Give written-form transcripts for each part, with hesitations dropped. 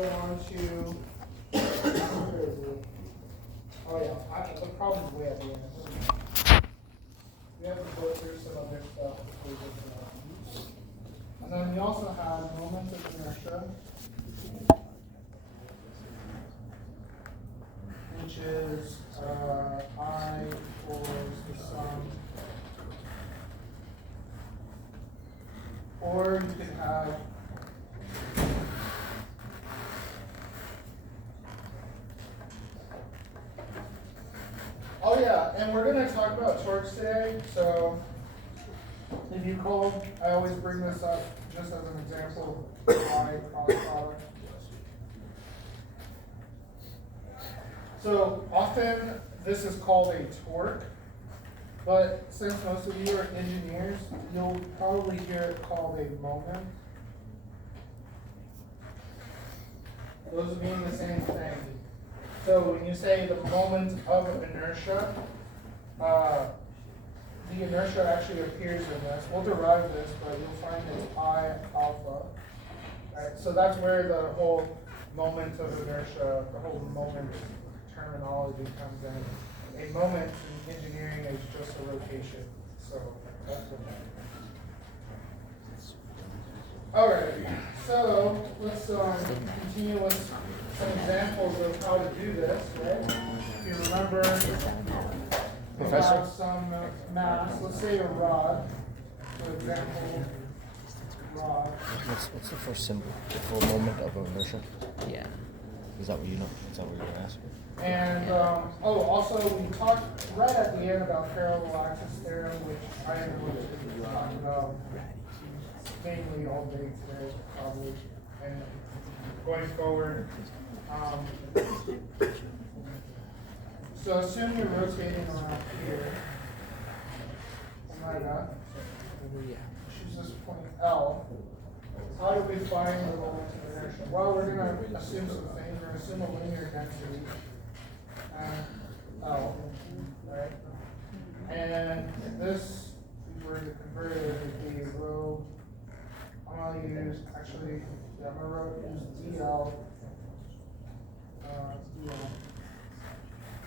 go on to, where is it? Oh yeah, the problem's way at the end. We have to go through some other stuff before we get to that. And then we also have moments of inertia, which is I equals the sum. Or you can have and we're going to talk about torques today. So if you call, I always bring this up just as an example of why cross product. So often this is called a torque, but since most of you are engineers, you'll probably hear it called a moment. Those being the same thing. So when you say the moment of inertia, the inertia actually appears in this. We'll derive this, but you'll find it's I alpha. Right? So that's where the whole moment of inertia, the whole moment terminology comes in. A moment in engineering is just a rotation. So that's what that is. Alright, so let's continue with some examples of how to do this, right? If you remember, we have some mass, let's say a rod, for example, rod. What's the first symbol? The full moment of inertia? Yeah. Is that what you know? Is that what you're going to ask? And, also we talked right at the end about parallel axis theorem, which I am going to talk about mainly all day today, probably, and going forward. So assume you're rotating around here. Like that. Choose this point L. How do we find the moment of inertia? Well, we're going to assume some things. We're going to assume a linear density and L, right? And this, if we were to convert it, would be rho. I'm going to use, actually, yeah, I'm going to use DL.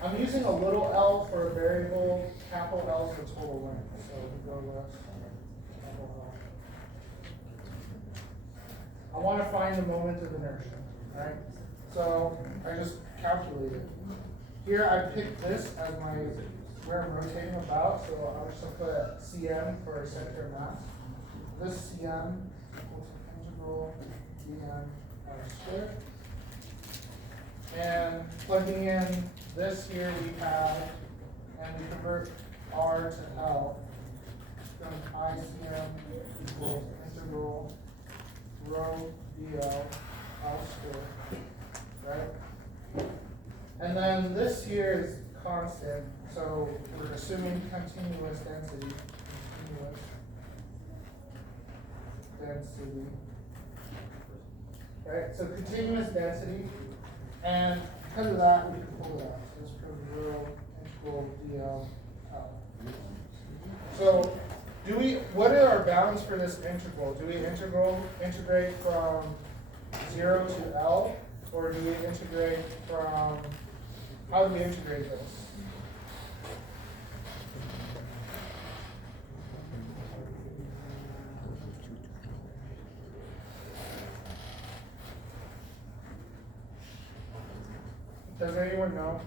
I'm using a little L for a variable, capital L for total length. So we go with capital L. I want to find the moment of inertia, right? So I just calculate it. Here I picked this as my where I'm rotating about, so I'm just going to put Cm for center of mass. This Cm equals integral dm r squared. And plugging in this here we have, and we convert R to L. Then ICM equals integral rho dl L squared, right? And then this here is constant, so we're assuming continuous density. Right, so continuous density. And because of that, we can pull it out. So this becomes rho integral dl L. So, what are our bounds for this integral? Do we integrate from 0 to L, or do we integrate from? How do we integrate this? Does anyone know?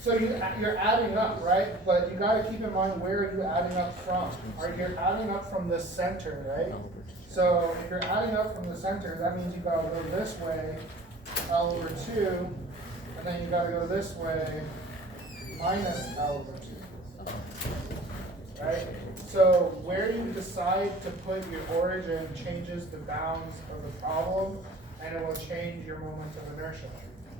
So you're adding up, right? But you got to keep in mind, where are you adding up from? You're adding up from the center, right? So if you're adding up from the center, that means you got to go this way, L over 2, and then you got to go this way, minus L over 2. Right? So where you decide to put your origin changes the bounds of the problem, and it will change your moment of inertia.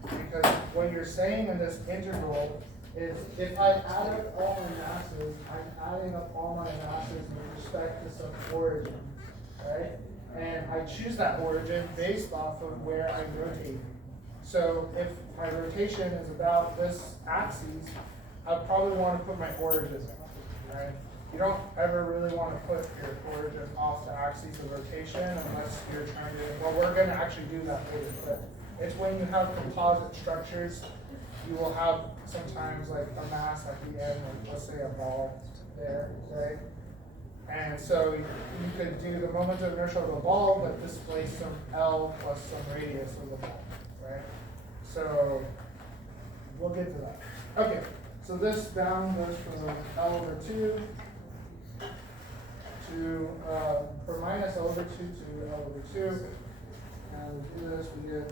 Because what you're saying in this integral is, if I add up all my masses, I'm adding up all my masses with respect to some origin, right? And I choose that origin based off of where I'm rotating. So if my rotation is about this axis, I probably want to put my origin in, right? you don't ever really want to put your origin off the axis of rotation unless you're trying to, well, we're going to actually do that later, but it's when you have composite structures, you will have sometimes like a mass at the end, like let's say a ball there, right? And so you could do the moment of inertia of a ball, but displace some L plus some radius of the ball, right? So we'll get to that. Okay, so this down goes from L over 2 to, from minus L over 2 to L over 2. And we do this, we get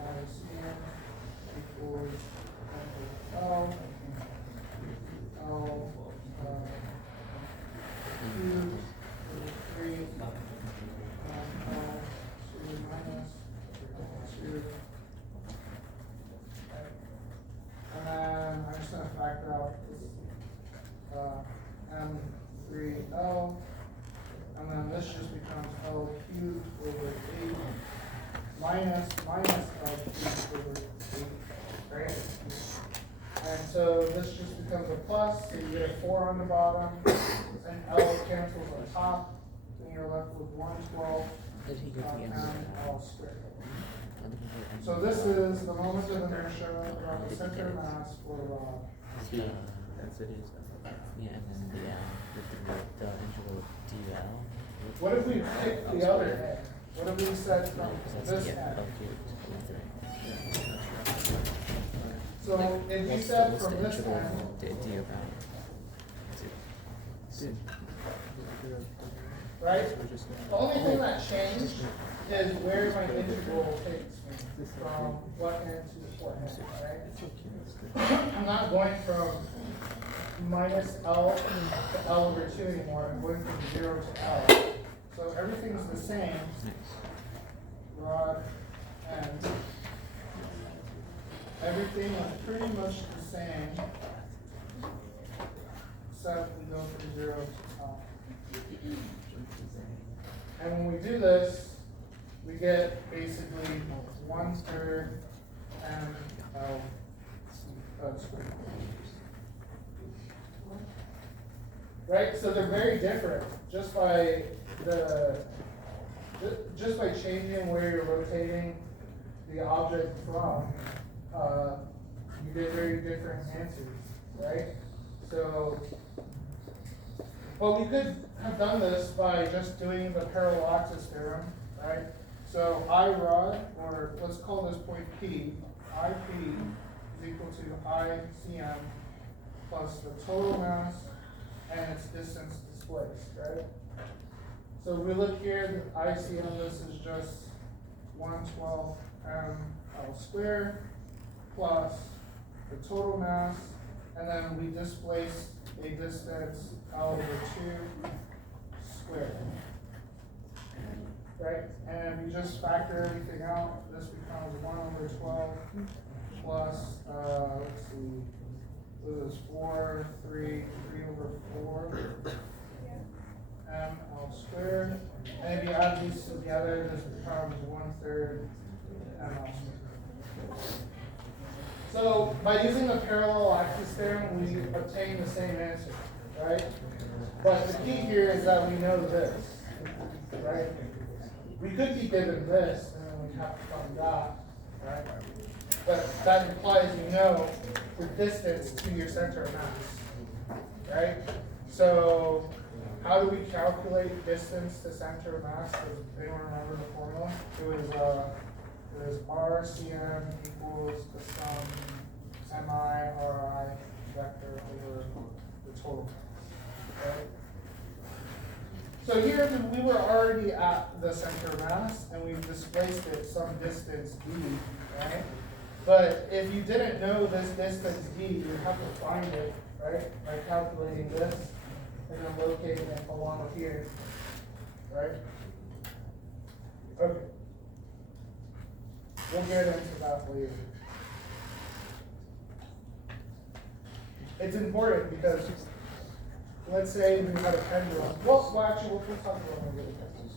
CM equals L, L, Q over 3, and L 2 minus 2. And then I'm just going to factor out this M3L, and then this just becomes L cubed over 8 minus L cubed over 8, right? And so this just becomes a plus, so you get a 4 on the bottom, and L cancels on top, and you're left with 112 L squared. So this is the moment of inertia around the center of mass for rod. Yeah, that's it is. Yeah, and then the integral dl. What if we picked the other end? What if we said from this end? So if you said from this end, right? The only thing that changed is where my integral takes me from what end to what end, right? I'm not going from minus L to L over 2 anymore. I'm going from 0 to L. So everything's the same. Rod and everything is pretty much the same, except we go from 0 to L. And when we do this, we get basically 1/3 M L squared. Right? So they're very different just by changing where you're rotating the object from. You get very different answers, right? So, well, we could have done this by just doing the parallel axis theorem, right? So I rod, or let's call this point P, IP is equal to ICM plus the total mass and its distance displaced, right? So if we look here, the ICM, this is just 112 mL squared plus the total mass, and then we displace a distance L over 2 squared. Right? And we just factor everything out. This becomes 1 over 12 plus, let's see, this is 4, 3 over 4 mL squared. And if you add these together, this becomes 1/3 mL squared. So by using the parallel axis theorem, we obtain the same answer, right? But the key here is that we know this, right? We could be given this, and then we have to find that, right? But that implies you know the distance to your center of mass, right? So how do we calculate distance to center of mass? Does anyone remember the formula? It was RCM equals the sum MI vector over the total mass, right? So here we were already at the center of mass and we've displaced it some distance d, right? But if you didn't know this distance d, you have to find it, right? By calculating this and then locating it along here, right? Okay. We'll get into that later. It's important because let's say we had a pendulum. Well actually, we'll talk about when we get a pendulum.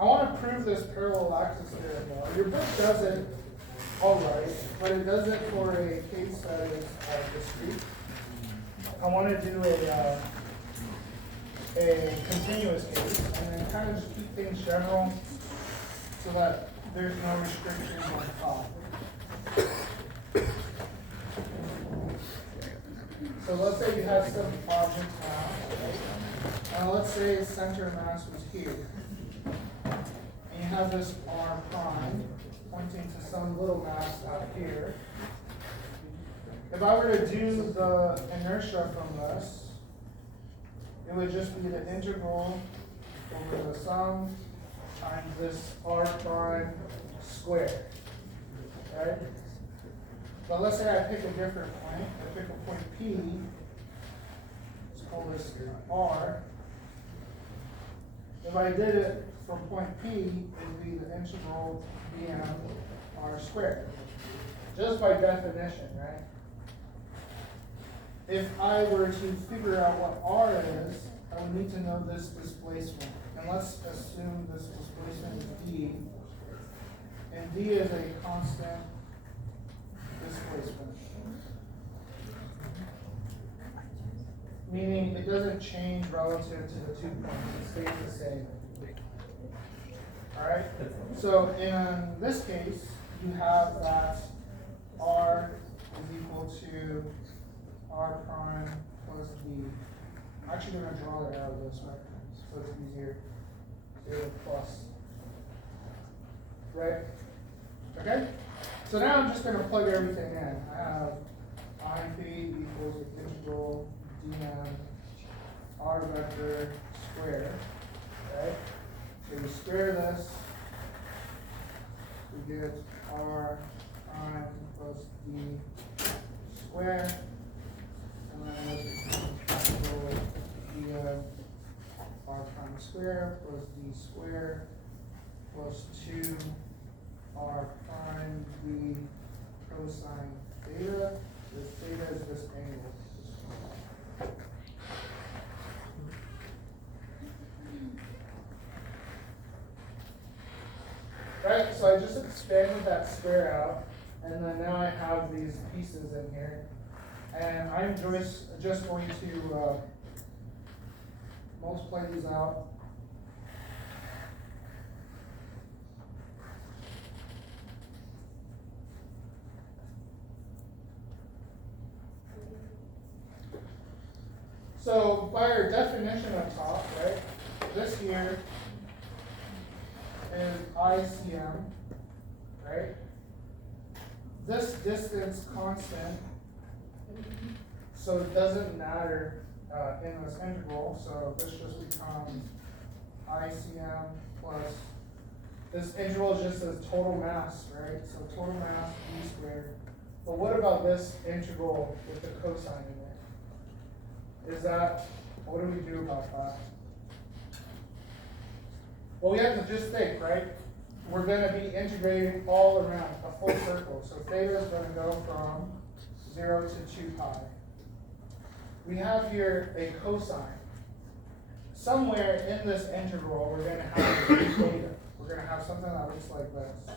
I want to prove this parallel axis theorem now. Your book does it all right, but it does it for a case that is discrete. I want to do a a continuous case, and then kind of just keep things general so that there's no restrictions on top. So let's say you have some object mass, and let's say center mass was here. And you have this R prime pointing to some little mass out here. If I were to do the inertia from this, it would just be the integral over the sum times this R prime squared, right? But let's say I pick a different point. I pick a point P. Let's call this R. If I did it from point P, it would be the integral dm R squared. Just by definition, right? If I were to figure out what R is, I would need to know this displacement. And let's assume this displacement is D. And D is a constant displacement. Meaning it doesn't change relative to the 2 points, it stays the same. Alright? So in this case, you have that R is equal to R prime plus D. I'm actually going to draw the arrow this way, so it's easier. So plus. Right? Okay? So now I'm just going to plug everything in. I have IP equals integral dm R vector squared. Right? So you square this, we get R prime plus D squared. And then this integral dm R prime squared plus D squared plus 2 R prime D cosine theta. This theta is this angle. Right, so I just expanded that square out, and then now I have these pieces in here. And I'm just going to multiply these out. So by our definition up top, right, this here is ICM, right? This distance constant, so it doesn't matter in this integral, so this just becomes ICM plus, this integral just says total mass, right? So total mass d squared. But what about this integral with the cosine in there? Is that, what do we do about that? Well, we have to just think, right? We're going to be integrating all around a full circle. So theta is going to go from 0 to 2 pi. We have here a cosine. Somewhere in this integral, we're going to have theta. We're going to have something that looks like this.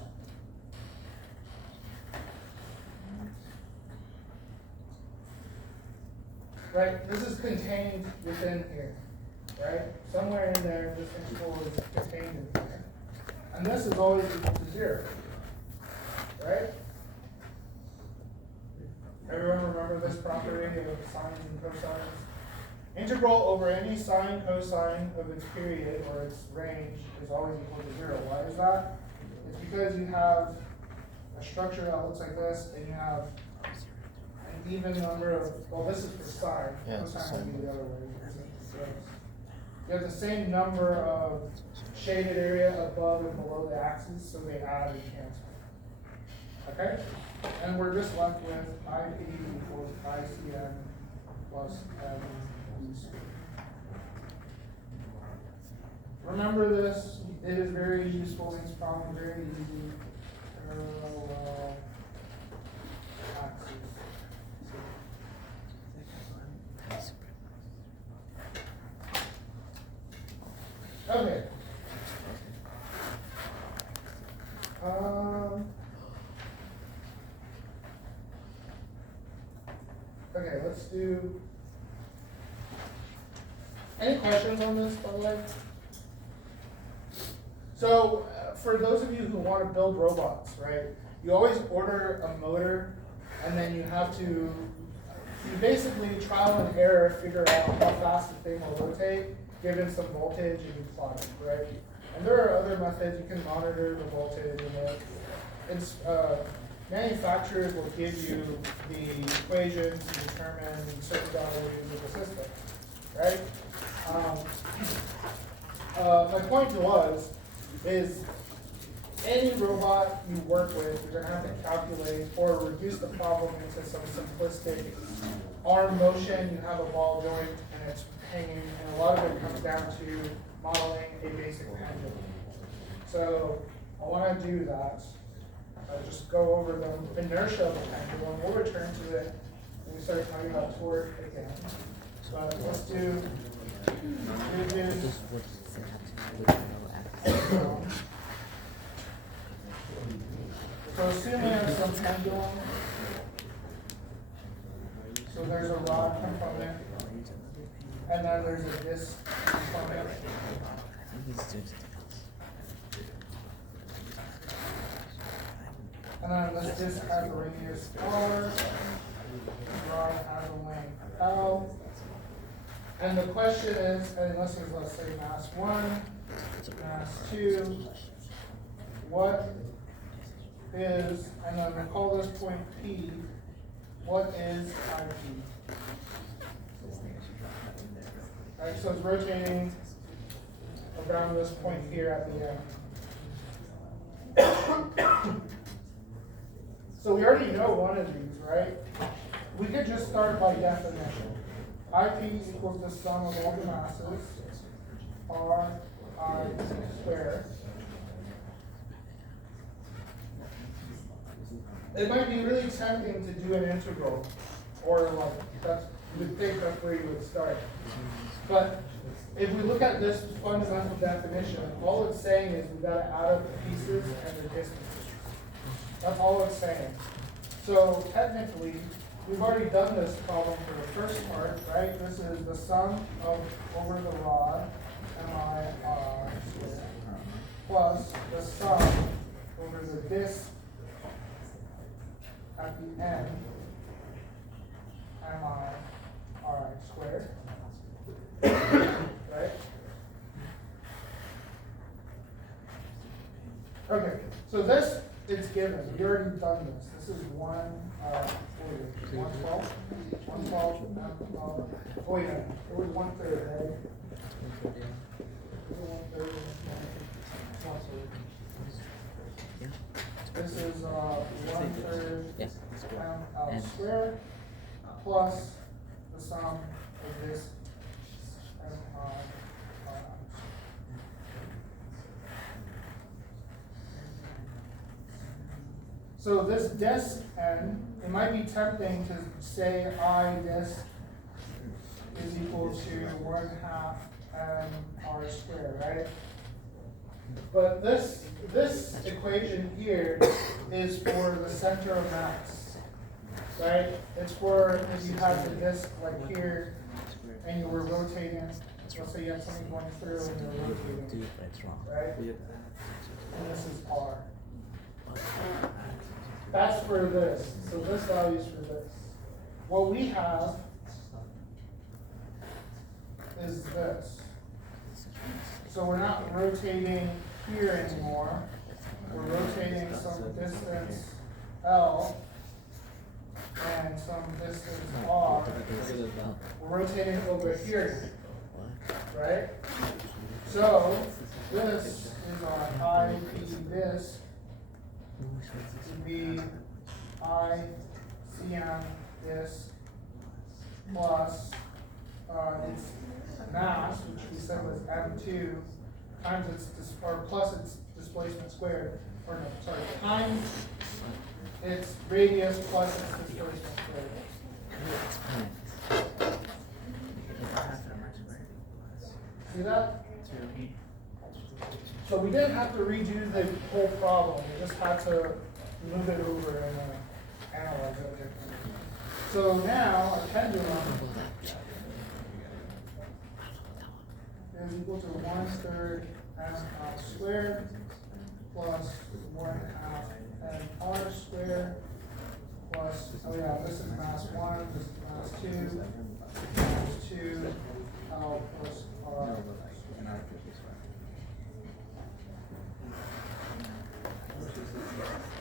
Right? This is contained within here. Right? Somewhere in there, this integral is contained in there. And this is always equal to 0. Right? Everyone remember this property of sines and cosines? Integral over any sine, cosine of its period or its range is always equal to 0. Why is that? It's because you have a structure that looks like this, and you have an even number of, well, this is for sine. Yeah, cosine would be the other way. You have the same number of shaded area above and below the axis, so they add and cancel. Okay? And we're just left with IP equals ICM plus MD squared. Remember this, it is very useful in this problem, very easy. Parallel axis. Okay. Okay, let's do Any questions on this, by the way? So, for those of you who want to build robots, right, you always order a motor, and then you have to, you basically trial and error figure out how fast the thing will rotate, given some voltage, and you plot it, right? And there are other methods. You can monitor the voltage, and manufacturers will give you the equations to determine certain values of the system, right? My point is any robot you work with, you're gonna have to calculate or reduce the problem into some simplistic arm motion. You have a ball joint and it's hanging, and a lot of it comes down to modeling a basic pendulum. So I wanna do that. Just go over the inertia of the pendulum. We'll return to it when we start talking about torque again. But let's do so assuming there's some pendulum, so there's a rod component, and then there's a disc component. And then this disc has a radius R, the rod has a length L. And the question is, and this is, let's say, mass 1, mass 2, what is, and then we'll call this point P, what is IP? Alright, so it's rotating around this point here at the end. So we already know one of these, right? We could just start by definition. IP equals the sum of all the masses, R I squared. It might be really tempting to do an integral, or like, you would think that's where you would start. But if we look at this fundamental definition, all it's saying is we've got to add up the pieces and the distances. That's all it's saying. So technically, we've already done this problem for the first part, right? This is the sum of over the rod, MI squared, plus the sum over the disk at the end, MI squared, right? Okay, so this is given. We already done this. This is 112. Oh yeah, it was 1/3, right? This is 1/3 ML squared plus the sum of this MI. So this disk n, it might be tempting to say I disk is equal to 1/2 MR squared, right? But this equation here is for the center of mass, right? It's for if you have the disk like here and you were rotating, let's say you had something going through and you're rotating, right? And this is R. That's for this. So this value is for this. What we have is this. So we're not rotating here anymore. We're rotating some distance L and some distance R. We're rotating over here, right? So this is our IP disk. Would be ICM disk plus its mass, which we said was M2, times or plus its displacement squared, or no, sorry, times its radius plus its displacement squared. See that? So we didn't have to redo the whole problem. We just had to move it over and analyze it differently. So now our pendulum is equal to 1/3 m squared plus 1/2 m squared plus, oh yeah, this is mass 1, this is mass 2, mass 2, L plus R.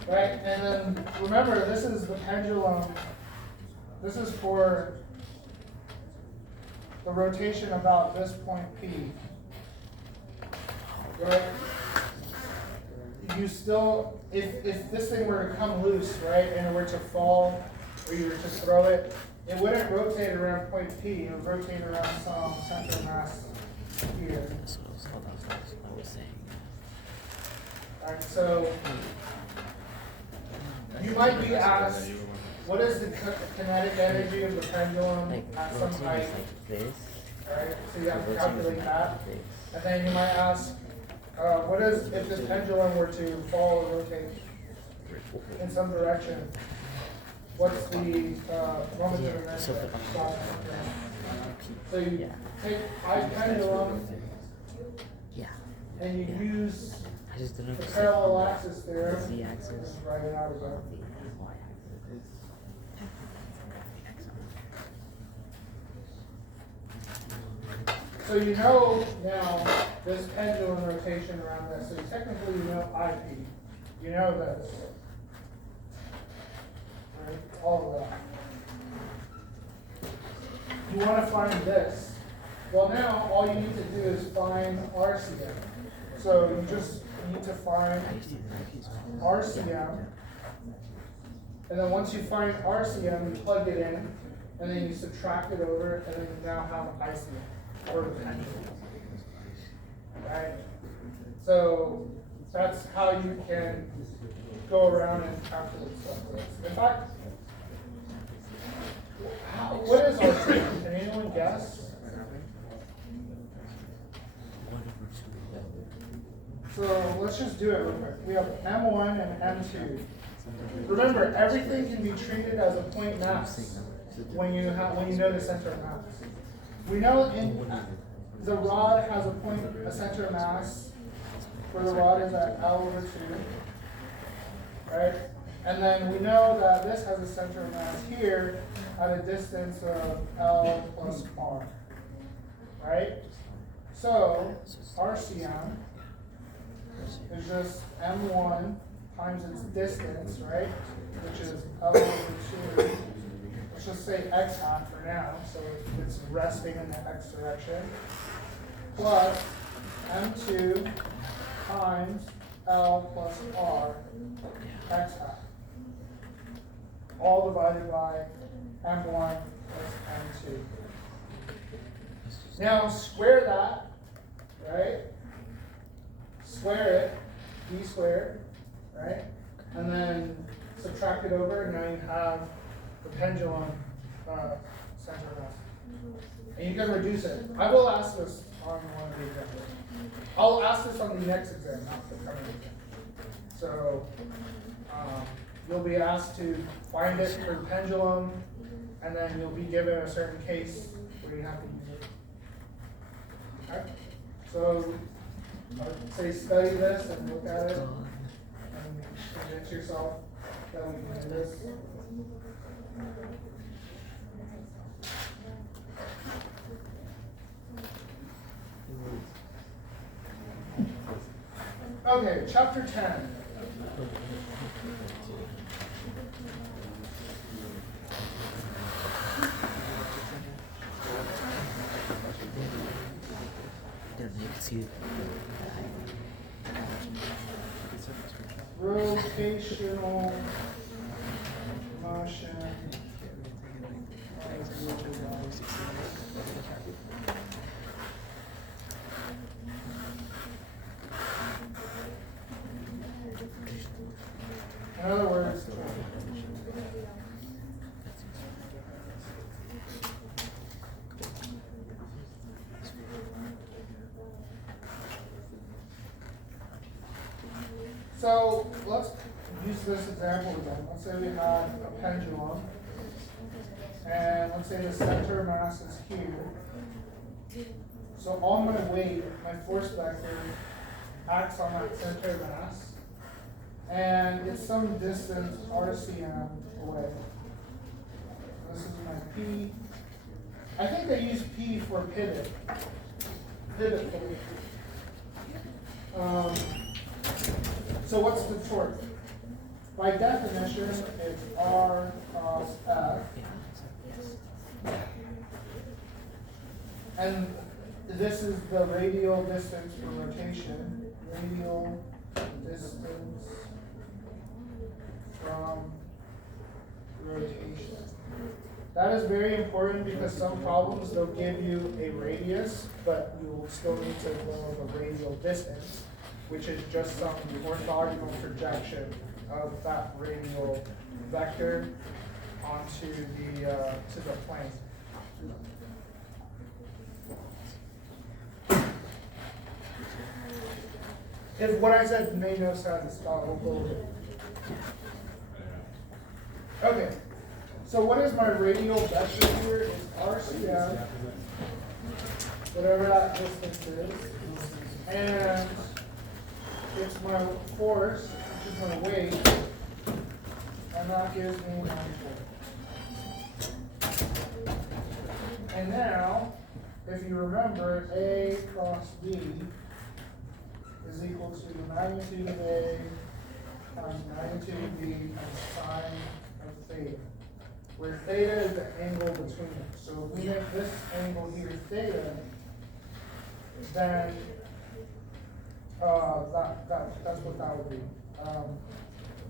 Right, and then remember, this is the pendulum, this is for the rotation about this point P. Right? You still, if this thing were to come loose, right, and it were to fall, or you were to throw it, it wouldn't rotate around point P, it would rotate around some center of mass here. So that's what I was saying. Alright, so you might be asked, what is the kinetic energy of the pendulum Like at some rotating height? like this. Right, so you have to rotating calculate like that. this. And then you might ask, what is, if this pendulum were to fall or rotate in some direction, what's the moment of inertia? So you take pendulum Yeah. and you Yeah. use I just didn't the know. parallel axis there. The z-axis. Just write it out again. The y-axis. So you know now this pendulum rotation around this. So technically you know IP. You know this. Right? All of that. You want to find this. Well, now all you need to do is find RCM. So you just need to find RCM. And then once you find RCM, you plug it in, and then you subtract it over, and then you now have ICM, or the pendulum. Right? So that's how you can go around and calculate stuff like this. In fact, what is RCM? Can anyone guess? 1/2. So let's just do it real quick. We have M1 and M2. Remember, everything can be treated as a point mass when you know the center of mass. We know the rod has a center of mass where the rod is at L/2, right? And then we know that this has a center of mass here at a distance of L plus R, right? So RCM is just M1 times its distance, right? Which is L/2. Let's just say x hat for now, so it's resting in the x direction. Plus M2 times L plus R x hat. All divided by M1 plus M2. Now square that, right? Square it, d squared, right? And then subtract it over, and now you have the pendulum center of mass. And you can reduce it. I will ask this on one of the examples. I'll ask this on the next exam, not the coming exam. So you'll be asked to find it for the pendulum, and then you'll be given a certain case where you have to use it. Okay? So I'd say study this and look at it and convince yourself that we can do this. Okay, chapter 10. Rotational motion. In other words, so let's use this example again. Let's say we have a pendulum, and let's say the center of mass is here. So all my weight, my force vector, acts on that center mass, and it's some distance RCM away. This is my P. I think they use P for pivot. Pivot point. So what's the torque? By definition, it's R cross F. And this is the radial distance for rotation. Radial distance from rotation. That is very important because some problems they'll give you a radius, but you will still need to know the radial distance, which is just some orthogonal projection of that radial vector onto the to the plane. If what I said made no sense, I'll go with it. Okay, so what is my radial vector here? Is RCM, whatever that distance is, and it's my force, which is my weight, and that gives me my torque. And now, if you remember, A cross B is equal to the magnitude of A times magnitude of B times sine of theta, where theta is the angle between them. So if we make this angle here theta, then that's what that would be.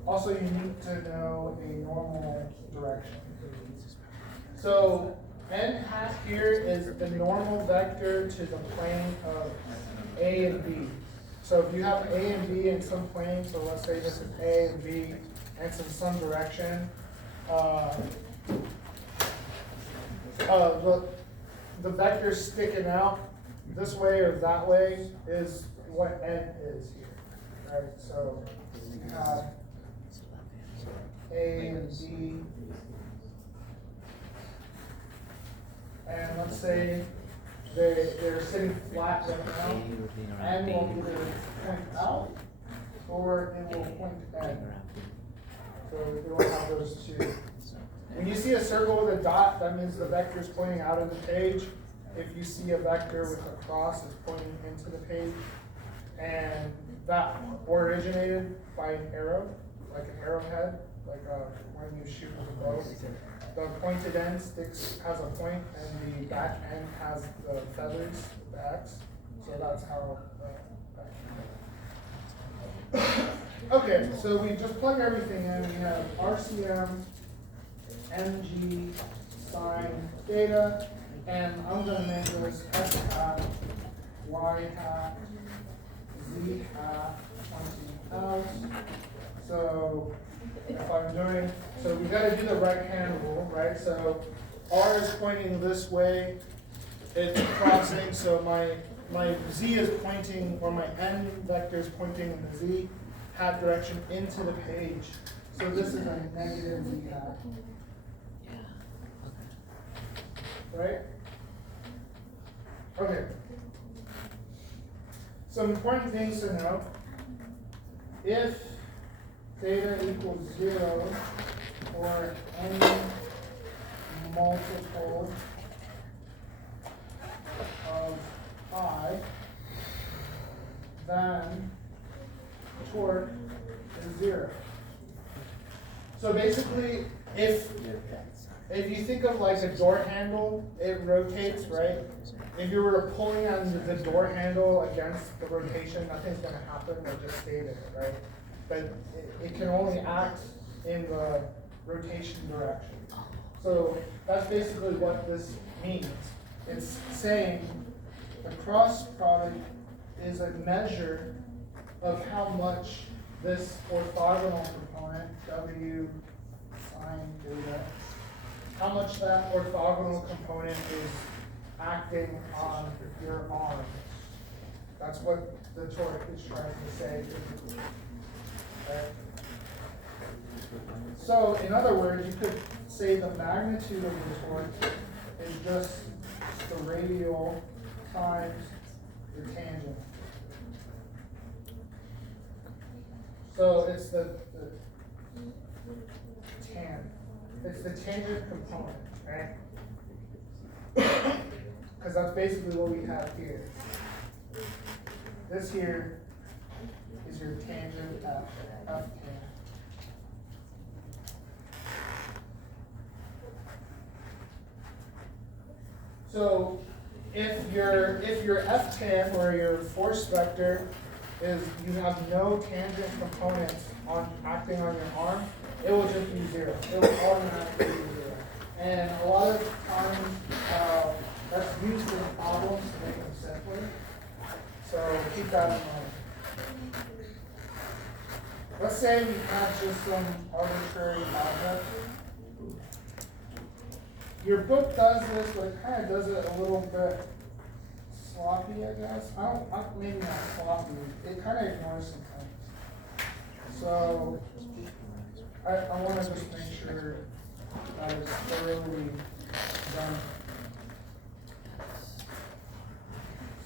Also, you need to know a normal direction. So n hat here is the normal vector to the plane of A and B. So if you have A and B in some plane, so let's say this is A and B, and it's in some direction, the vector sticking out this way or that way is what n is here, right? So you have A and B, and let's say they're sitting flat right now, and will either point out or it will point in. So it will have those two. When you see a circle with a dot, that means the vector is pointing out of the page. If you see a vector with a cross, it's pointing into the page. And that originated by an arrow, like an arrowhead, like when you shoot with a bow. The pointed end has a point, and the back end has the feathers, the X. So that's how okay, so we just plug everything in. We have RCM, mg, sine theta, and I'm going to make this x hat, y hat, z hat, 20 out. So if I'm doing, so we got to do the right hand rule, right? So R is pointing this way, it's crossing, so my z is pointing, or my n vector is pointing in the z hat direction into the page. So this is a negative z hat. Right? Okay. Some important things to know. If theta equals 0 or any multiple of I, then torque is 0. So basically, if you think of like a door handle, it rotates, right? If you were pulling on the door handle against the rotation, nothing's going to happen, it just stay there, right? But it can only act in the rotation direction. So that's basically what this means. It's saying the cross product is a measure of how much this orthogonal component, W sine theta, how much that orthogonal component is acting on your arm. That's what the torque is trying to say. Okay. So, in other words, you could say the magnitude of the torque is just the radial times the tangent. So it's the tan. It's the tangent component, right? Because that's basically what we have here. This here is your tangent F tan. So if your F tan or your force vector is you have no tangent components on acting on your arm, it will just be zero. It will automatically be zero. And a lot of times that's used in problems to make them simpler. So keep that in mind. Let's say we have just some arbitrary object. Your book does this, but it kind of does it a little bit sloppy, I guess. Maybe not sloppy. It kind of ignores some things. So I want to just make sure that it's thoroughly done.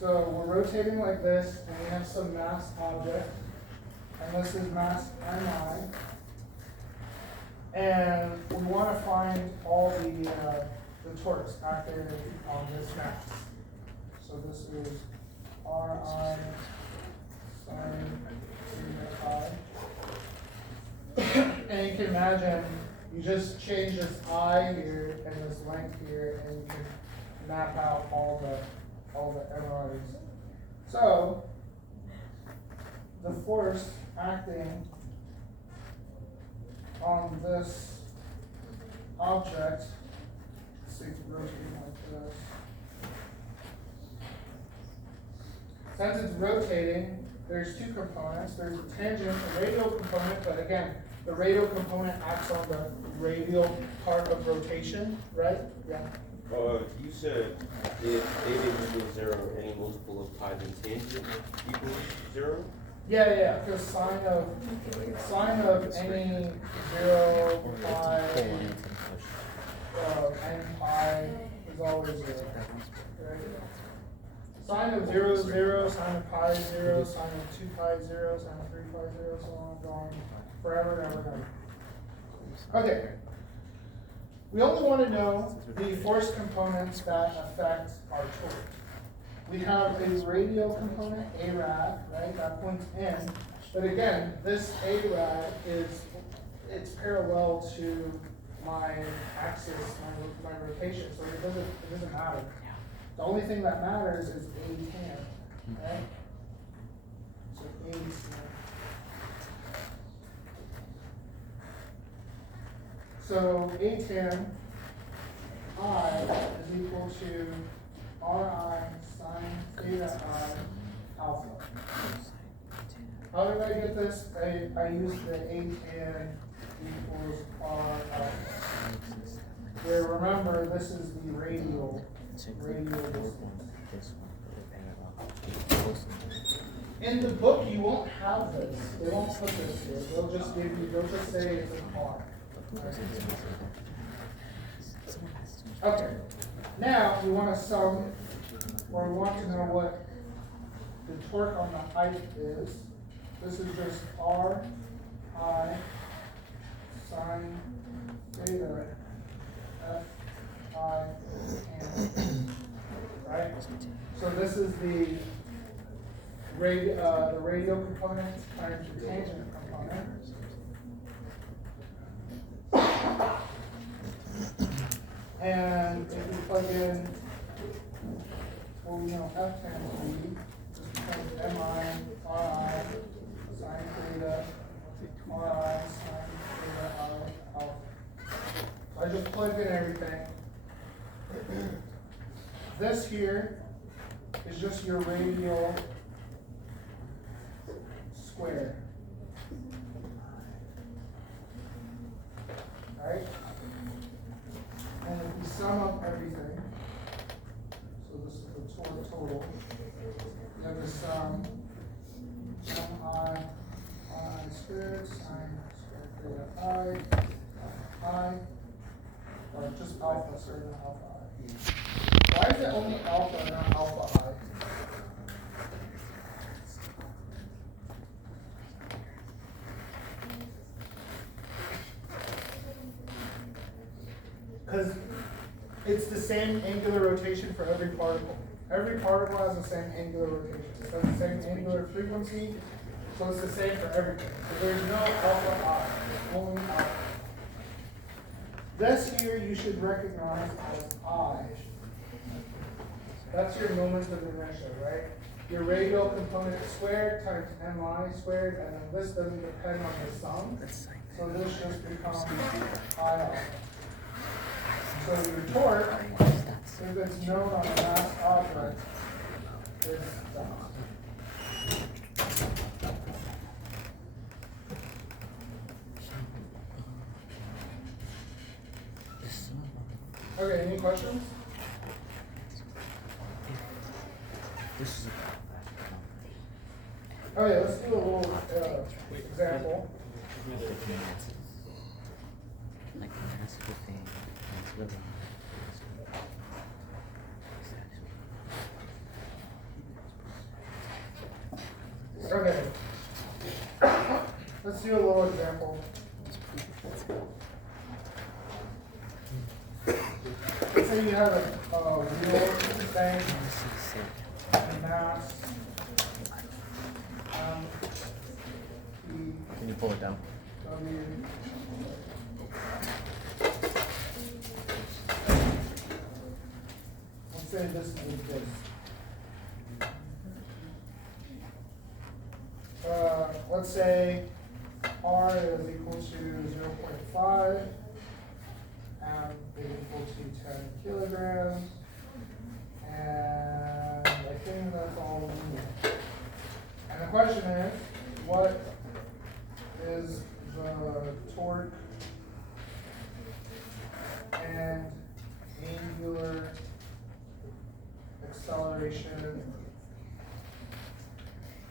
So we're rotating like this, and we have some mass object, and this is mass mi. And we want to find all the torques acting on this mass. So this is Ri sine theta I. And you can imagine you just change this I here and this length here, and you can map out all the MRs. So the force acting on this object, let's see, it's rotating like this. Since it's rotating, there's two components. There's a tangent, a radial component, but again, the radial component acts on the radial part of rotation, right? Yeah. You said if theta equals 0, any multiple of pi, then tangent equals 0? Yeah, because sine of any 0, pi, n pi is always 0. Right? Sine of 0 is 0, sine of pi is 0, sine of 2 pi is 0, sine of 3 pi is 0, so on and so on, forever and ever and ever. Okay. We only want to know the force components that affect our torque. We have a radial component, A rad, right, that points in. But again, this A rad it's parallel to my axis, my rotation, so it doesn't matter. The only thing that matters is A tan, right? So A tan. So A tan I is equal to Ri sine theta I alpha. How did I get this? I used the A tan equals R alpha. Where remember, this is the radial distance. In the book, you won't have this. They won't put this here. They'll just say it's an R. Okay. Now we want to sum, or we want to know what the torque on the height is. This is just R I sine theta F I tan. Right? So this is the radial component times the tangent component. And if we plug in what we know F tan to be, this becomes mi Ri sine theta Ri sine theta I alpha. So I just plugged in everything. This here is just your radial square. Alright? And if we sum up everything, so this is the torque total, we have the sum I squared sine squared theta I, or just alpha, sorry, not alpha I. Why is it only alpha and not alpha I? because it's the same angular rotation for every particle. Every particle has the same angular rotation. It has the same angular frequency, so it's the same for everything. So there's no alpha I, there's only alpha. This here you should recognize as I. That's your moment of inertia, right? Your radial component squared times mi squared, and then this doesn't depend on the sum. So this just becomes I alpha. So your torque, if it's known on a mass object, is that. Okay, any questions? Okay, let's do a little example. Like the mass of the thing, mass of the rock. Okay. Let's do a little example. Let's say you have a wheel thing, and mass. Can you pull it down? W. Let's say this is this. Let's say R is equal to 0.5 and is equal to 10 kilograms. And I think that's all we need. And the question is, what is the torque and angular acceleration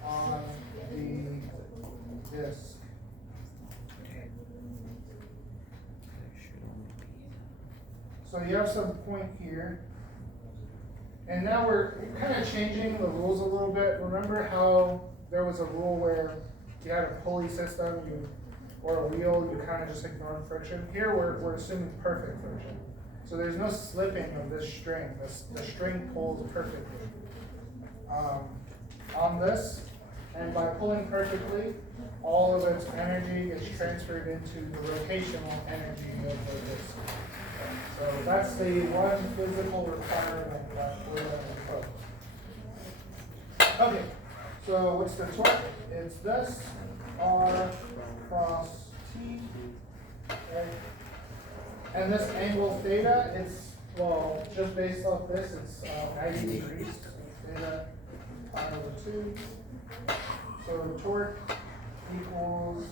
on the disk? So you have some point here. And now we're kind of changing the rules a little bit. Remember how there was a rule where you had a pulley system or a wheel, you kind of just ignored friction? Here we're assuming perfect friction. So there's no slipping of this string. The string pulls perfectly on this. And by pulling perfectly, all of its energy is transferred into the rotational energy of the disk. So that's the one physical requirement that we're going to put. Okay, so what's the torque? It's this, R cross T, okay? And this angle theta, it's, well, just based off this, it's 90 degrees. Theta pi over 2. So torque equals,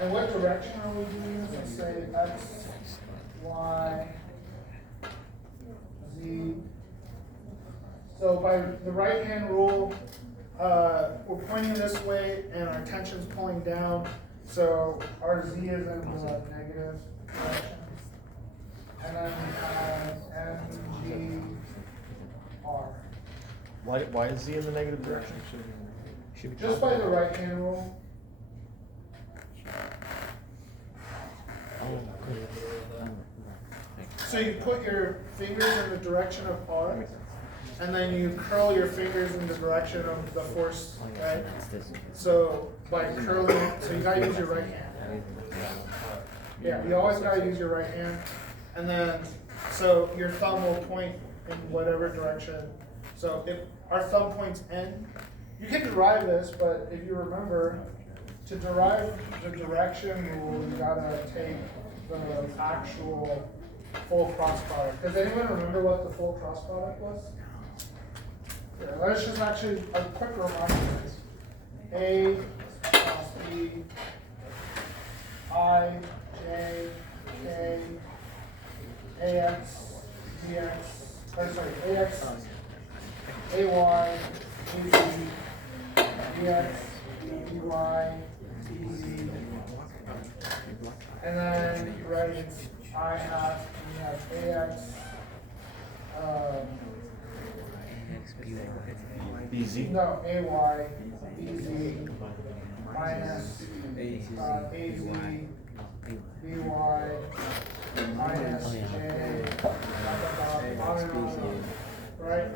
and what direction are we doing this? Let's say X, Y, Z. So by the right hand rule, we're pointing this way and our tension's pulling down. So our Z is in the negative direction. And then we have M, G, R. Why is Z in the negative direction? Just by the right hand rule. So you put your fingers in the direction of R, and then you curl your fingers in the direction of the force, right? So by curling it, so you gotta use your right hand. Yeah, you always gotta use your right hand. And then, so your thumb will point in whatever direction. So if our thumb points in, you can derive this, but if you remember, to derive the direction rule, you gotta take the actual full cross product. Does anyone remember what the full cross product was? Yeah, let's just actually, a quick reminder. A cross B, I, J, K, AX, BX, or sorry, AX, AY, AZ, BX, BY, BZ, and then right, it's I hat, and you have AX, BZ? no, AY, BZ, minus AZ, by minus Oh, yeah. j, on and on, right?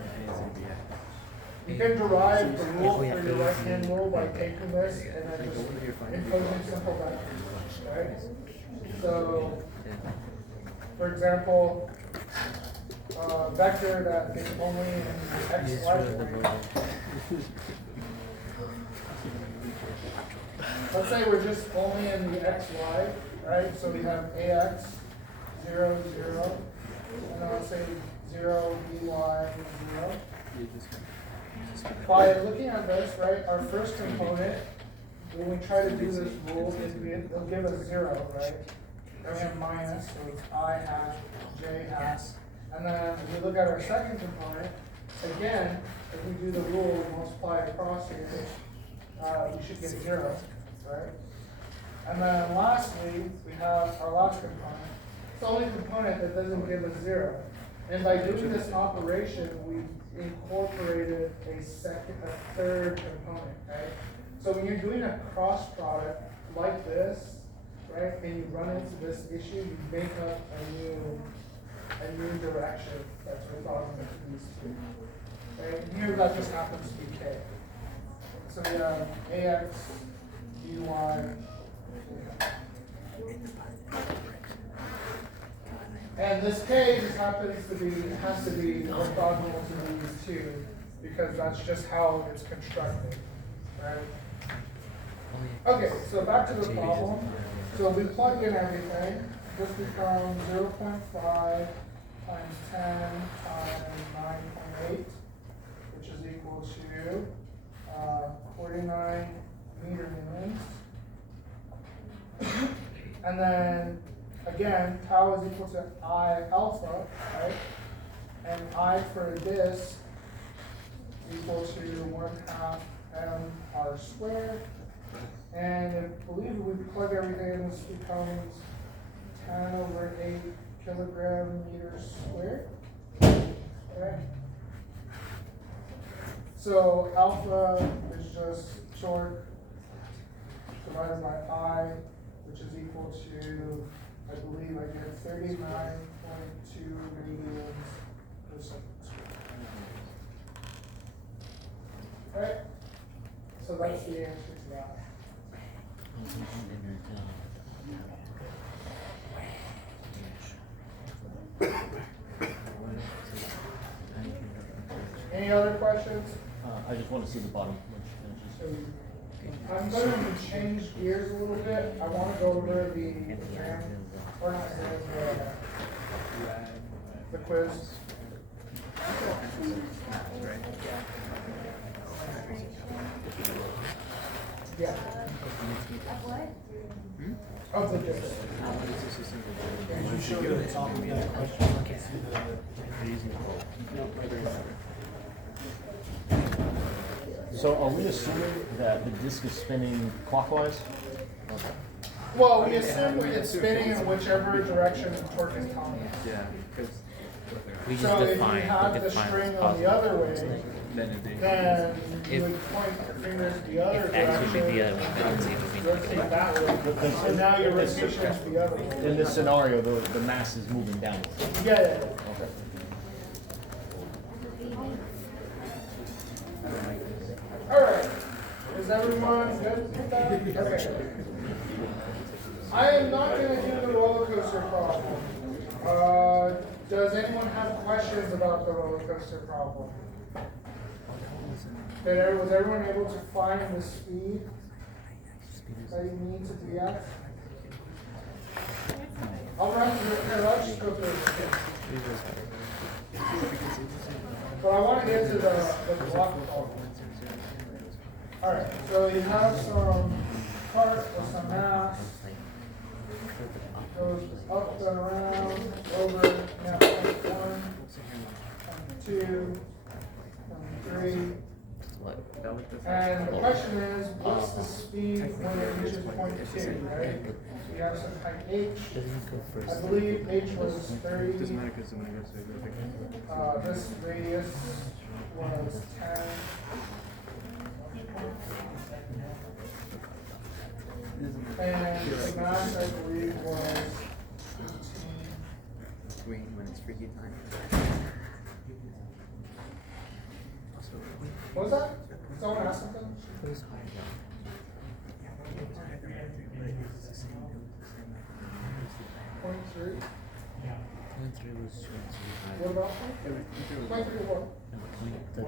You can derive the rule for your right hand rule by taking this and then just imposing simple vectors, right? So, for example, vector that is only in x, y coordinate. Let's say we're just only in the x, y, right? So we have ax, 0, 0, and then let's say 0, by, 0. By looking at this, right, our first component, when we try to do this rule, it'll give us 0, right? Then we have minus, so it's I hat, j hat. And then if we look at our second component, again, if we do the rule, multiply across here, we should get 0, right? And then lastly, we have our last component. It's the only component that doesn't give us 0. And by doing this operation, we incorporated a third component, right? So when you're doing a cross product like this, right, and you run into this issue, you make up a new direction that's orthogonal to these two. Right? Here that just happens to be k. So we have ax, by. And this k just happens to be, has to be orthogonal to these two, because that's just how it's constructed, right? Okay, so back to the problem. So we plug in everything. This becomes 0.5 times 10 times 9.8, which is equal to 49 meter newtons. And then again, tau is equal to I alpha, right? And I for this is equal to 1/2 mr squared. And I believe if we plug everything in, this becomes 10 over 8 kilogram meters squared. Okay. So alpha is just short divided by I, which is equal to, I believe I get 39.2 radians per second squared. Right? So that's the answer to that. Any other questions? I just want to see the bottom when she I'm going to change gears a little bit. I want to go over the exam, or not exam, the quiz. Yeah. Of the difference. So are we assuming that the disc is spinning clockwise? Well, we assume it's spinning in whichever direction the torque is telling us. Yeah, because We just So if you define, have the string on the other way, then you If- would point your fingers the other if X would be the other direction. one, then Z would be Rotate the that way. So now your rotation is the other way. In this scenario, the mass is moving down. Yeah, yeah. Okay. All right. Is everyone good with that? Okay. I am not going to do the roller coaster problem. Does anyone have questions about the roller coaster problem? Was everyone able to find the speed that you need to be at? I'll run through it. Here, let's just go through it. But I want to get to the block problem. Alright, so you have some cart or some mass. Goes up and around, over, now point 1, point 2, point 3. And the question is, what's the speed when it reaches point 2, right? So you have some height h. I believe h was 30. This radius was 10. And the mass, I believe, What was that? Someone asked something? It was hard Point three? Point 3 was 225. What about point three what? The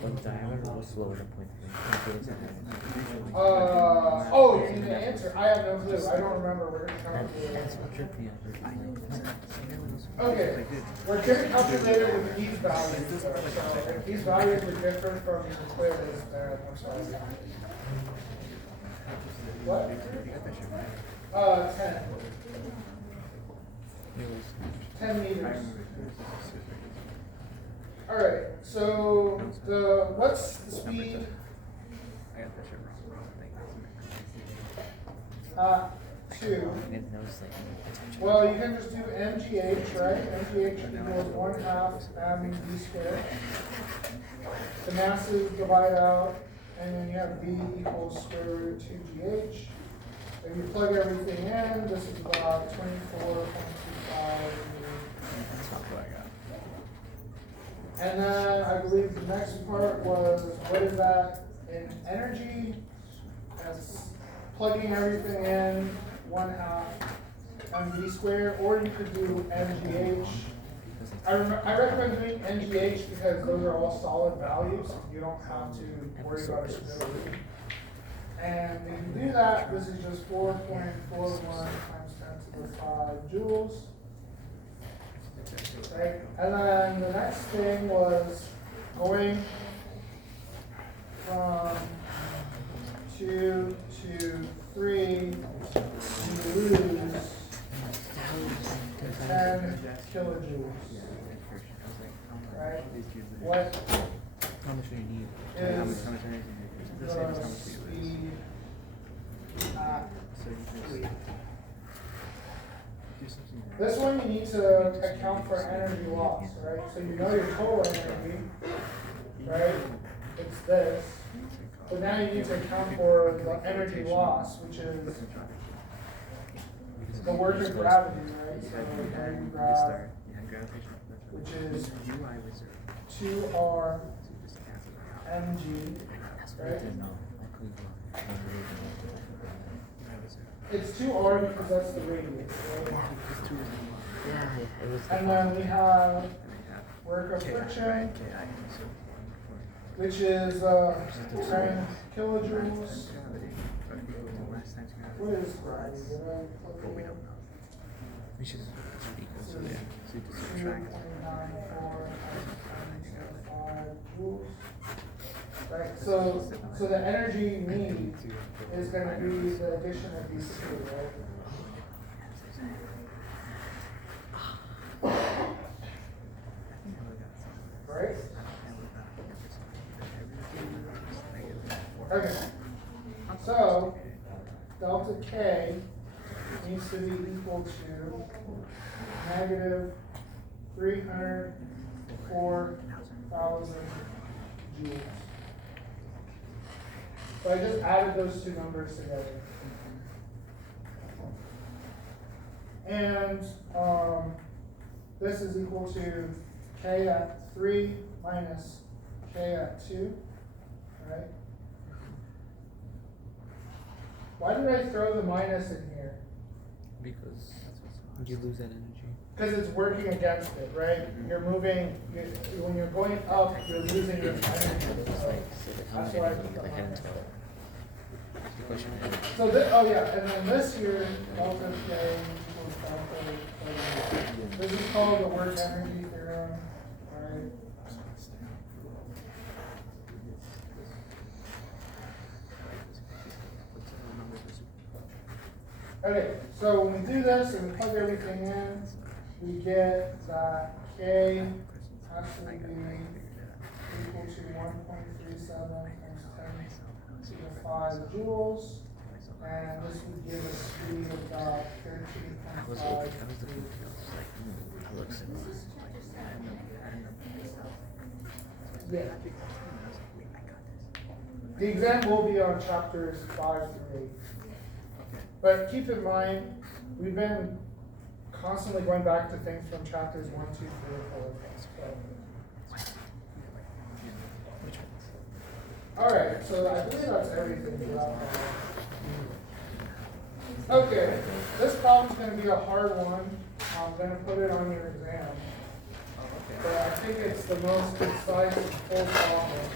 point diameter was lower than point 3. Oh, you need the answer. I have no clue. I don't remember. We're gonna come up with That's it. what trippy. Okay, we're gonna calculate it with these values. So if these values are different from the quiz, then I'm sorry. What? 10. 10 meters. Alright, so what's the speed? Two. Well, you can just do mgh, right? Mgh equals 1/2 mv squared. The masses divide out, and then you have v equals square root 2gh. If you plug everything in, this is about 24.25. And then I believe the next part was, what is that in energy? That's plugging everything in, 1/2 mv squared, or you could do mgh. I recommend doing mgh because those are all solid values. You don't have to worry about a square root. And if you do that, this is just 4.41 times 10 to the 5 joules. Right? And then the next thing was going from 2 to 3, you lose 10 kilojoules. Right? What How much do you need? is the speed at 3? This one you need to account for energy loss, right? So you know your total energy, right? It's this. But now you need to account for the energy loss, which is the work of gravity, right? So here you grab, which is 2r mg, right? It's 2r because that's the radius, right? And then we have work of friction, which is 10 kilojoules. What is gravity? We should equal to there. So you can subtract. 2.94 joules. Right, so the energy you need is going to be the addition of these two, right? Right? Okay. So delta K needs to be equal to negative 304,000 joules. So I just added those two numbers together. And this is equal to K at 3 minus K at 2, right? Why did I throw the minus in here? Because you lose that energy. Because it's working against it, right? You're moving, when you're going up, you're losing your energy. So that's why I put the minus. So this, oh yeah, and then this here, delta K equals delta K. This is called the work energy theorem, right? Okay, so when we do this and we plug everything in, we get that K has to be equal to 1.37 times 10 to the 5 joules, and this would give a speed of about 13.5. Yeah. The exam will be on chapters 5 through 8. But keep in mind, we've been constantly going back to things from chapters 1, 2, 3, or 4. Alright, so I believe that's everything for that problem. Okay, this problem's going to be a hard one. I'm going to put it on your exam. But I think it's the most concise and full problem.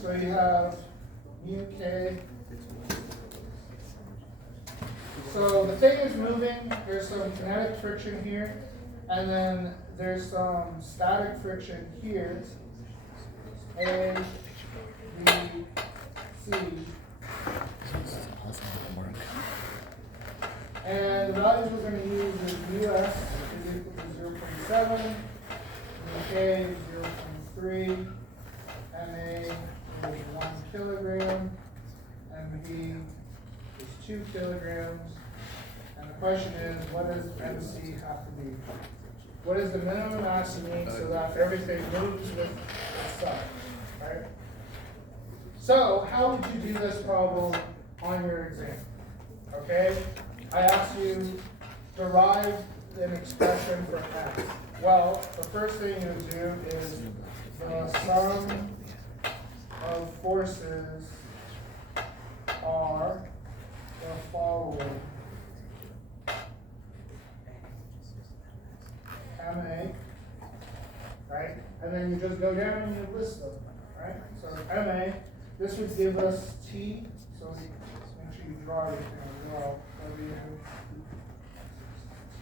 So you have mu k. So the thing is moving, there's some kinetic friction here, and then there's some static friction here. A, B, C. And the values we're going to use is US is equal to 0.7, k is 0.3, MA is 1 kilogram, MB is 2 kilograms. And the question is, what does MC have to be? What is the minimum mass you need so that everything moves with itself, right? So, how would you do this problem on your exam? Okay? I asked you derive an expression for x. Well, the first thing you would do is the sum of forces are the following. MA, right? And then you just go down and you list them, right? So MA, this would give us T, so make sure you draw everything as well. W, T,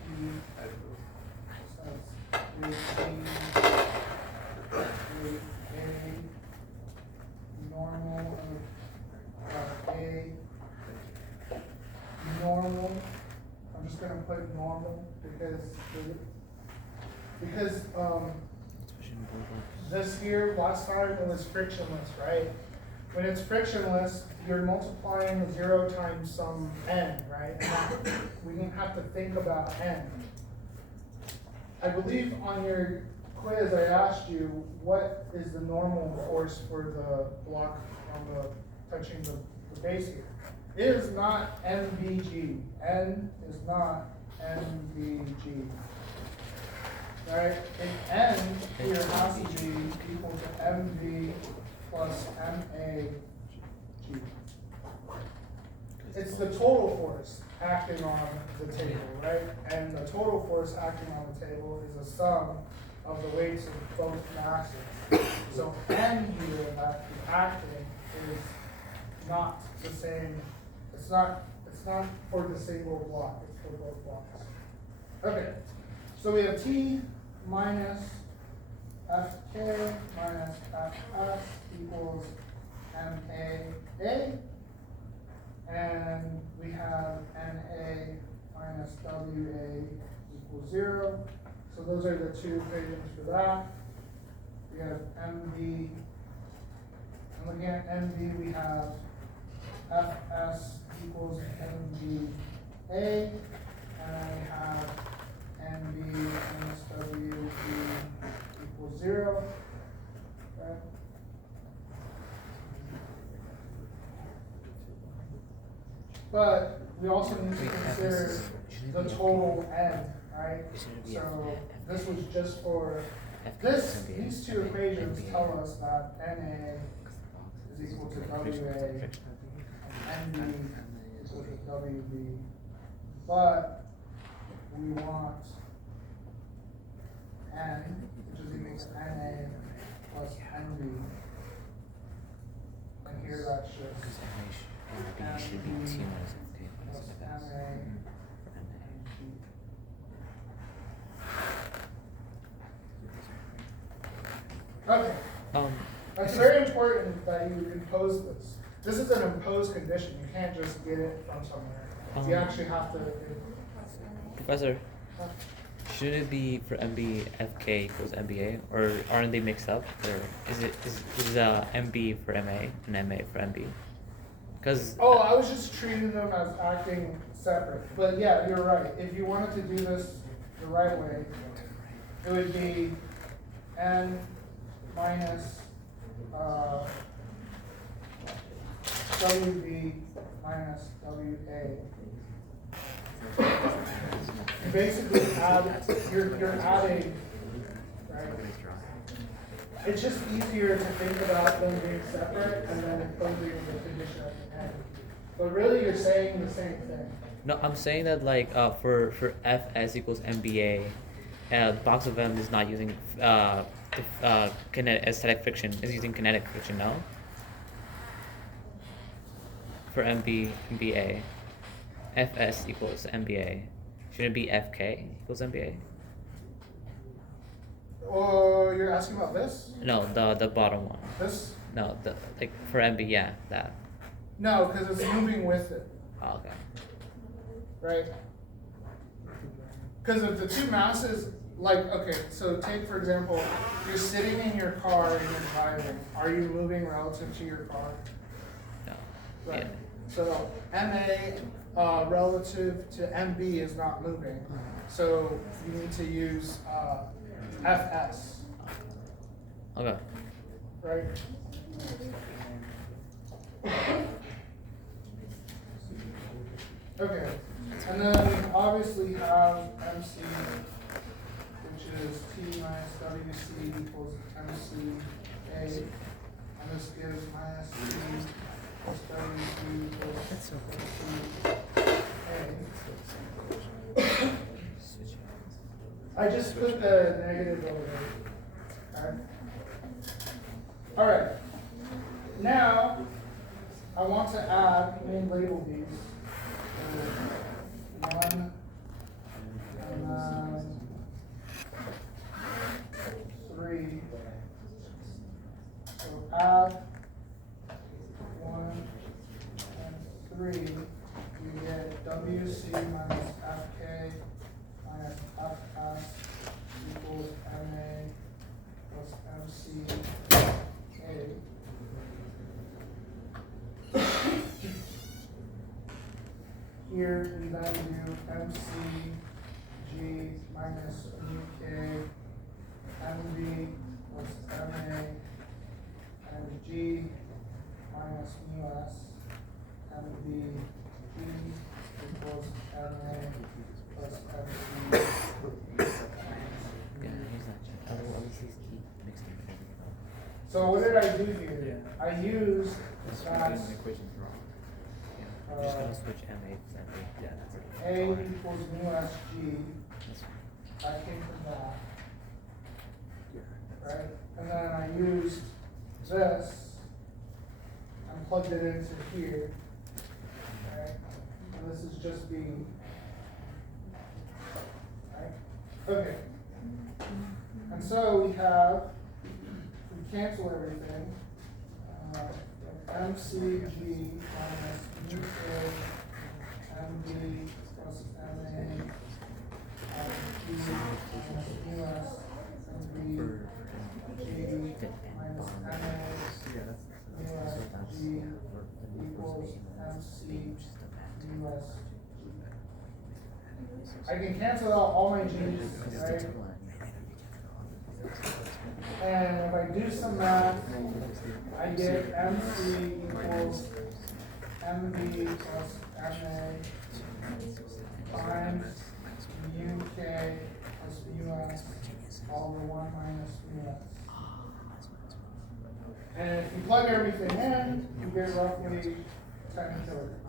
A, normal of A, normal. I'm just gonna put normal because this here, last time it was frictionless, right? When it's frictionless, you're multiplying 0 times some n, right? And we didn't have to think about n. I believe on your quiz I asked you, what is the normal force for the block on the touching the base here? It is not MVG. N is not MVG. Right? And N here has to be equal to MV plus MAG. It's the total force acting on the table, right? And the total force acting on the table is a sum of the weights of both masses. So N here that is acting is not the same. It's not for the single block, it's for both blocks. Okay. So we have T minus Fk minus Fs equals MAA, and we have NA minus WA equals 0. So those are the two equations for that. We have MV, and looking at MV, we have Fs equals MVA, and then we have NB minus WB equals 0. Okay. But we also need to consider the total N, right? So this was just for these two equations tell us that NA is equal to WA and NB is equal to WB. But we want N, which is equal to NA plus NB. And here that's just NB plus NA. Okay. That's very important that you impose this. This is an imposed condition. You can't just get it from somewhere. You actually have to. Professor, should it be for MB FK equals MBA, or aren't they mixed up? Or is MB for MA and MA for MB? Because I was just treating them as acting separate. But yeah, you're right. If you wanted to do this the right way, it would be n minus WB minus WA. You basically add, you're adding, right? It's just easier to think about them being separate and then imposing the condition at the end. But really, you're saying the same thing. No, I'm saying that like for Fs equals MBA, the box of M is not using kinetic aesthetic friction. It's using kinetic friction, no? For MBA, Fs equals MBA. Should it be Fk equals MBA? Oh, you're asking about this? No, the bottom one. This? No, the like for MB, yeah, that. No, because it's moving with it, Oh, okay. right? Because if the two masses, like, okay, so take for example, you're sitting in your car and you're driving. Are you moving relative to your car? No. Right. Yeah. So MA relative to MB is not moving. So you need to use FS, Okay. right? Okay, and then we obviously have MC, which is T minus WC equals MCA, and this gives minus T plus WC equals MCA. I just put the negative over there. Okay. All right. Now, I want to add, let me label these. One, and then 3. So add 1 and 3, you get WC minus FK minus FS equals MA plus MCA. Here we then do MCG minus UK, MB plus MA, and G minus US, MB G equals MA plus MC. Yeah, here's that. LC's key mixed in with everything else. So what did I do here? I used that I'm just gonna switch MA to MB. Yeah, that's it. A equals mu SG. I came from that. Right? And then I used this and plugged it into here. Right? And this is just B. Right? Okay. And so we have, we cancel everything. MCG minus UK, MB plus MA, G minus US, MB, G minus MA, US, G equals MC, US. I can cancel out all my G's, right? And if I do some math, I get MC equals MB plus MA times UK plus US all over 1 minus US. And if you plug everything in, you get roughly 10 kilograms.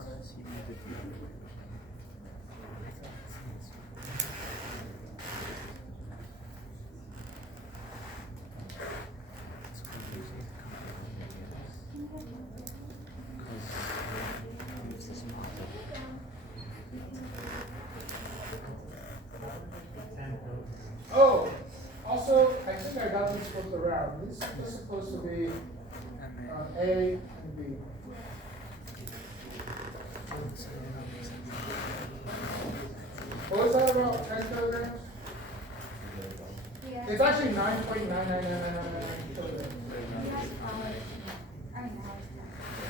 Oh, also, I think I got these flipped around. This is supposed to be A and B. What was that about 10 kilograms? Yeah. It's actually 9.99999 kilograms.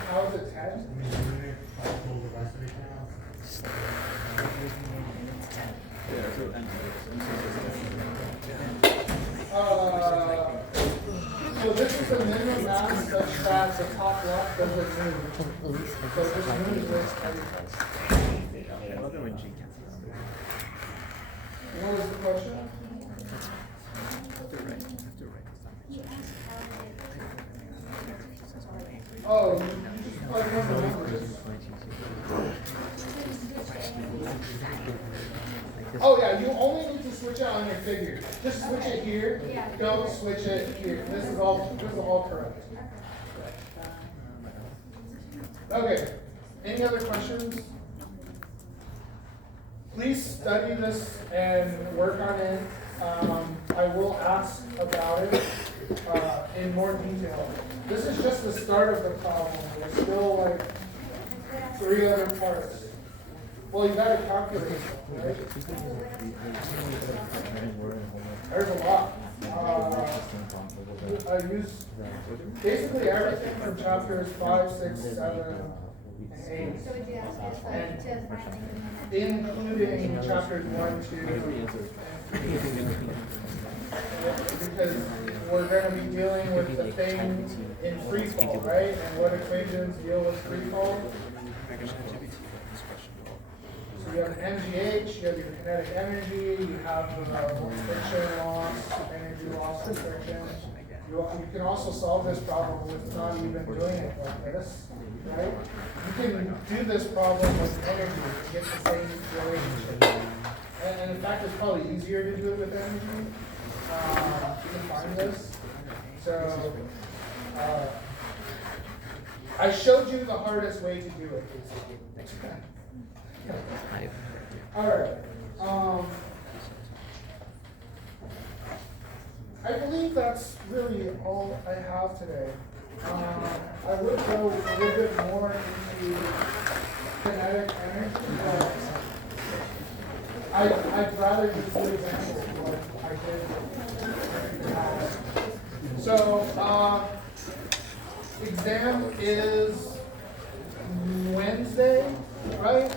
How is it 10? this is the minimum mass such that the top left doesn't move. So just move this every time. What was the question? Oh, you just plug in the numbers. Oh yeah, you only need to switch it on your figure. Just switch it here. Don't switch it here. This is all correct. Okay. Any other questions? Please study this and work on it. I will ask about it in more detail. This is just the start of the problem. There's still like 3 other parts. Well, you gotta calculate it, right? There's a lot. I use basically everything from chapters 5, 6, 7, and 8. And including chapters 1, 2, and 3. Because we're going to be dealing with the thing in free fall, right? And what equations deal with free fall? So you have MGH, you have your kinetic energy, you have friction loss, energy loss, and friction. You can also solve this problem with not even doing it like this, right? You can do this problem with energy and get the same relationship. And in fact, it's probably easier to do it with energy. You can find this. So, I showed you the hardest way to do it, basically. Alright. I believe that's really all I have today. I would go a little bit more into kinetic energy, but I'd rather just do examples like I did. So, exam is Wednesday, right?